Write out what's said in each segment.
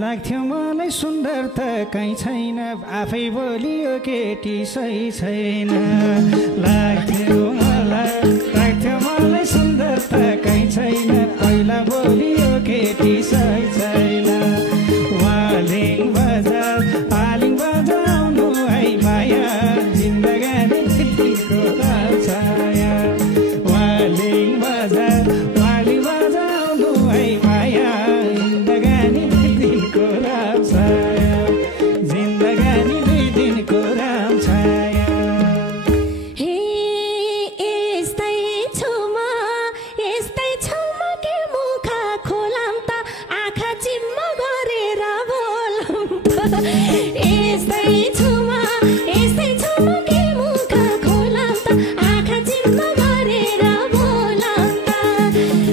लाग्थ्यो मलाई सुन्दरता कहीँ छैन आफै बोलियो केटी सही छैन लाग्थ्यो मलाई सुन्दरता कहीँ छैन पहिला बोलियो केटी सही छैन वालिङ बजार आउनु है माया जिन्दगानी तिम्रो छाया वालिङ बजार आउनु है माया जिन्दगानी दिनको राम छाया जिन्दगानी दुई दिनको राम छाया हे यस्तै छुमा के मुखा खोलाम त आँखा चिम्म गरेर बोलाम त यस्तै छुमा के मुखा खोलाम त आँखा चिम्म गरेर बोलाम त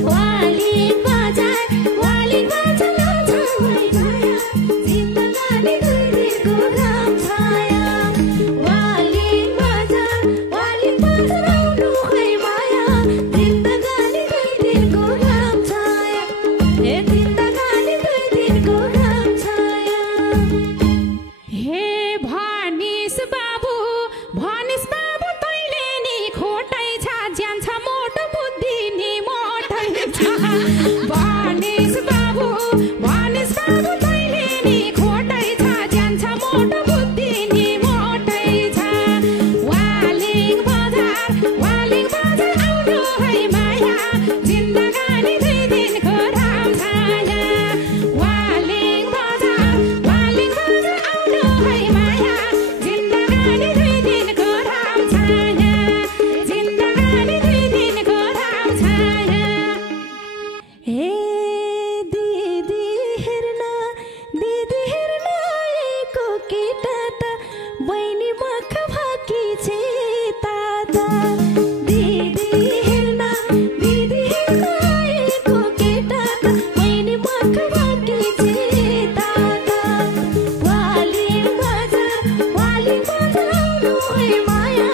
वालिङ बजार जिन्दगानी दुई दिनको राम छाया वालिङ बजार आउनु है माया जिन्दगानी दुई दिनको राम छाया हे जिन्दगानी दुई दिनको राम छाया हे भनिस बाबु तैले नि खोटै छ ज्यान छ मोटो बुद्धि नि मोटै छ भनिस बाबु तैले नि खोटै छ ज्यान छ मोटो बुद्धि नि मोटै छ वालिङ बजार आउनु है माया जिन्दगानी दुई दिनको राम छाया वालिङ बजार आउनु है माया जिन्दगानी दुई दिनको राम छाया जिन्दगानी दुई दिनको राम छाया हे दिदी हेर्न एको केटा त बहिनी मख भाकी छे ताता दिदी हेर्न एको केटा त बहिनी मख भाकी छे ताता वालिङ बजार आउनु है माया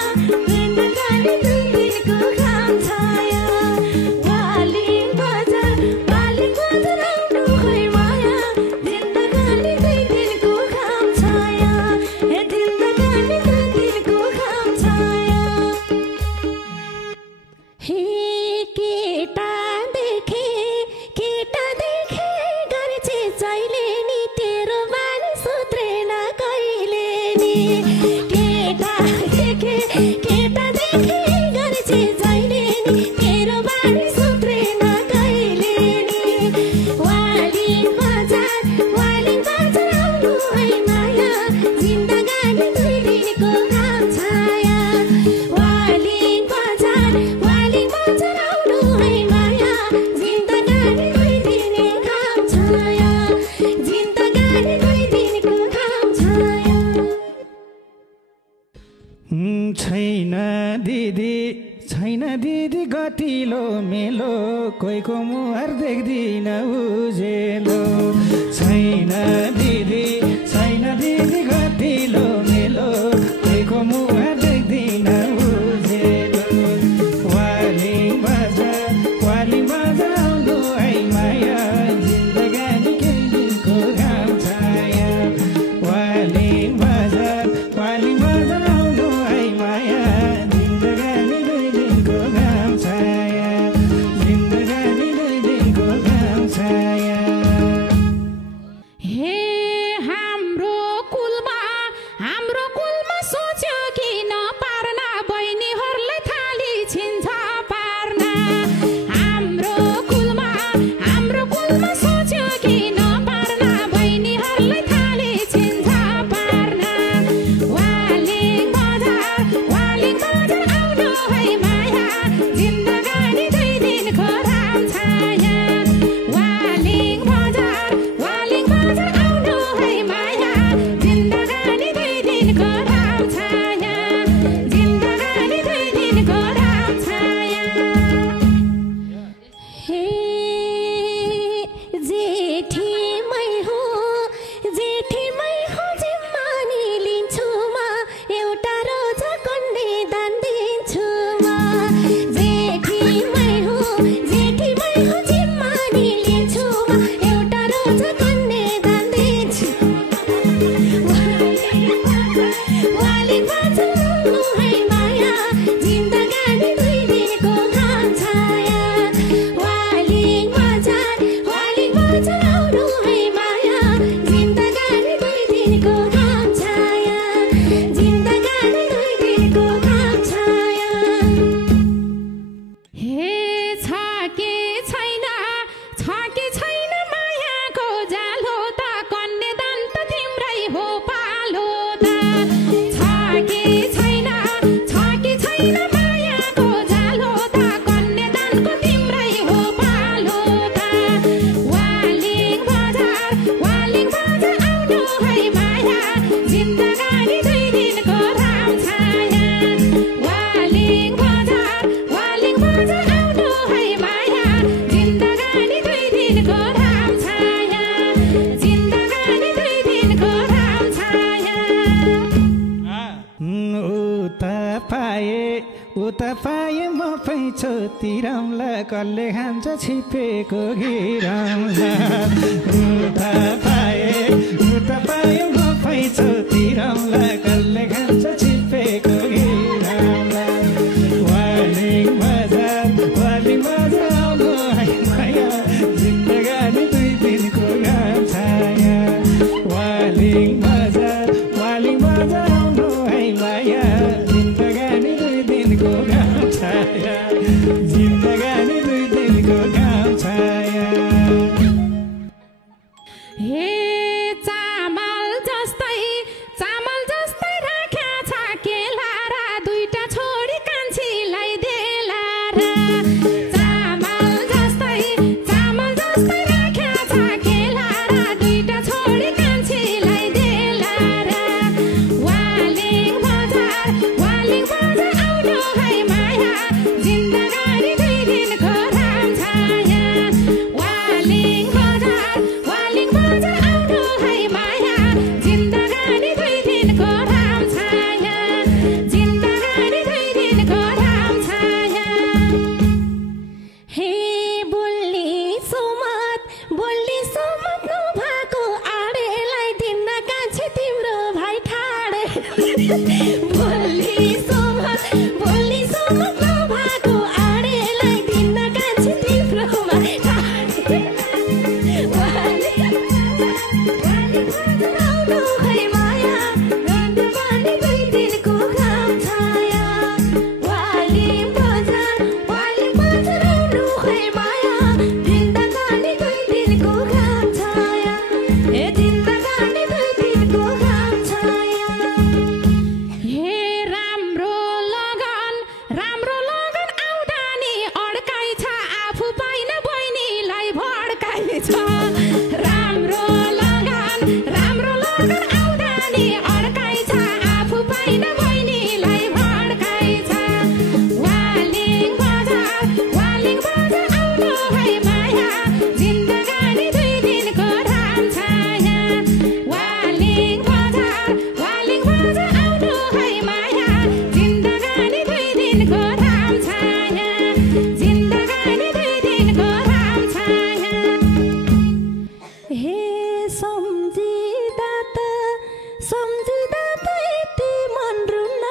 जिन्दगानी दुई दिनको राम छाया वालिङ बजार आउनु है माया जिन्दगानी दुई दिनको राम छाया हे जिन्दगानी दुई दिनको राम छाया हे केटा देखे गर्छे जहिले नि तेरो बानी सुत्रेन कहिले नि केटा देखे गर्छे जहिले नि तेरो बानी सुत्रेन कहिले नि वालिङ बजार आउनु है माया जिन्दगानी दुई दिनको राम छाया वालिङ बजार आउनु है माया जिन्दगानी दुई दिनको राम छाया जिन्दगानी दुई दिनको राम छाया छैन दिदी गतिलो मेलो कोहीको मुहार देख्दिन उजेलो छैन दिदी गतिलो मेलो कोहीको मुहार देख्दिन उजेलो वालिङ बजार आउनु है माया जिन्दगानी केही दिनको राम छाया वालिङ बजार आउनु है माया जिन्दगानी दुई दिनको राम छाया जिन्दगानी दुई दिनको राम छाया हे उता पाए म पैँचो तिरौला कसले खान्छ छिपेको घिरौला उता पाए म पैँचो तिरौला कसले खान्छ छिपेको घिरौला वालिङ बजार आउनु है माया जिन्दगानी 2 दिनको घाम छाया वालिङ बजार आउनु है माया जिन्दगानी 2 दिनको घाम छाया जिन्दगानी 2 दिनको घाम छाया हे चामल जस्तै राख्या छ केलारा दुईटा छोरी कान्छीलाई देलारा चामल जस्तै राख्या छ केलारा दुईटा छोरी कान्छीलाई देलारा वालिङ बजार आउनु है माया जिन्दगानी 2 दिनको घाम छाया वालिङ बजार आउनु है माया जिन्दगानी 2 दिनको घाम छाया जिन्दगानी 2 दिनको घाम छाया हे बोल्ली सुमत नभएको आडेलाई दिन कान्छी तिम्रो भाइ ठाडे बोल्ली सुमत नभएको आडेलाई दिन कान्छी तिम्रो भाइ ठाडे आउनु है माया जिन्दगानी 2 दिनको घाम छाया वालिङ बजार आउनु है माया जिन्दगानी 2 दिनको घाम छाया जिन्दगानी 2 दिनको घाम छाया हे राम्रो लगन आउँदा नि अड्काइ छ आफू पाइन बहिनीलाई भड्काइ छ राम्रो लगन आउँदा नि अड्काइ छ आफू पाइन बहिनीलाई भड्काइ छ वालिङ बजार आउनु है माया जिन्दगानी 2 दिनको घाम छाया वालिङ बजार आउनु है माया जिन्दगानी 2 दिनको घाम छाया जिन्दगानी 2 दिनको घाम छाया हे सम्झिँदा त यति मन रुन्न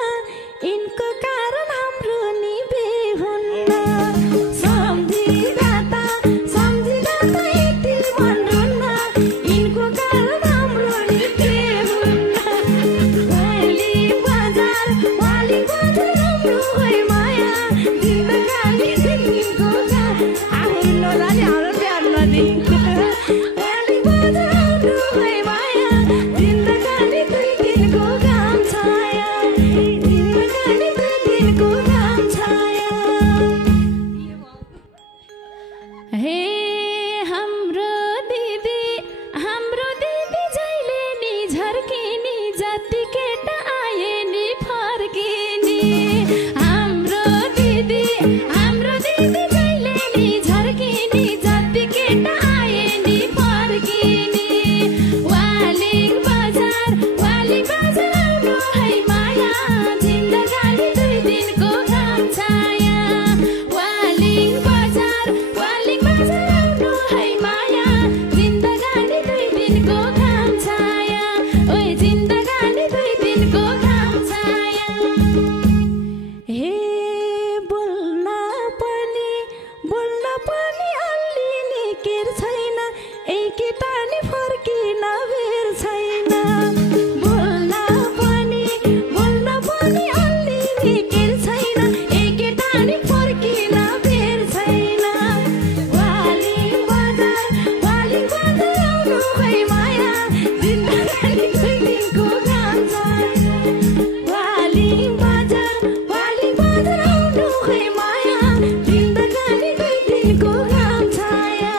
यिनको कारण हाम्रो नि बेहुन्न सम्झिँदा त यति मन रुन्न यिनको कारण हाम्रो नि बेहुन्न वालिङ बजार आउनु है माया जिन्दगानी 2 दिनको घाम आफू नजाने हाम्रो प्यार नदी वालिङ बजार आउनु है माया जिन्दगानी 2 दिनको घाम छाया जिन्दगानी 2 दिनको घाम छाया हे हाम्रो दिदी जहिले नि झर्किनी जति केटा आए नि फर्किनी हाम्रो दिदी जहिले नि झर्किनी जति केटा आए नि फर्किनी वालिङ बजार आउनु है माया जिन्दगानी 2 दिनको घाम छाया वालिङ बजार आउनु है माया जिन्दगानी 2 दिनको घाम छाया ओए जिन्दगानी 2 दिनको घाम छाया हे बोल्न पनि अलि नि केर छैन एकेटा नि फर्किन बेर छैन बोल्न पनि अलि नि केर छैन एकेटा नि फर्किन बेर छैन वालिङ बजार आउनु है माया जिन्दगानी 2 दिनको घाम छाया वालिङ बजार आउनु है माया जिन्दगानी 2 दिनको घाम छाया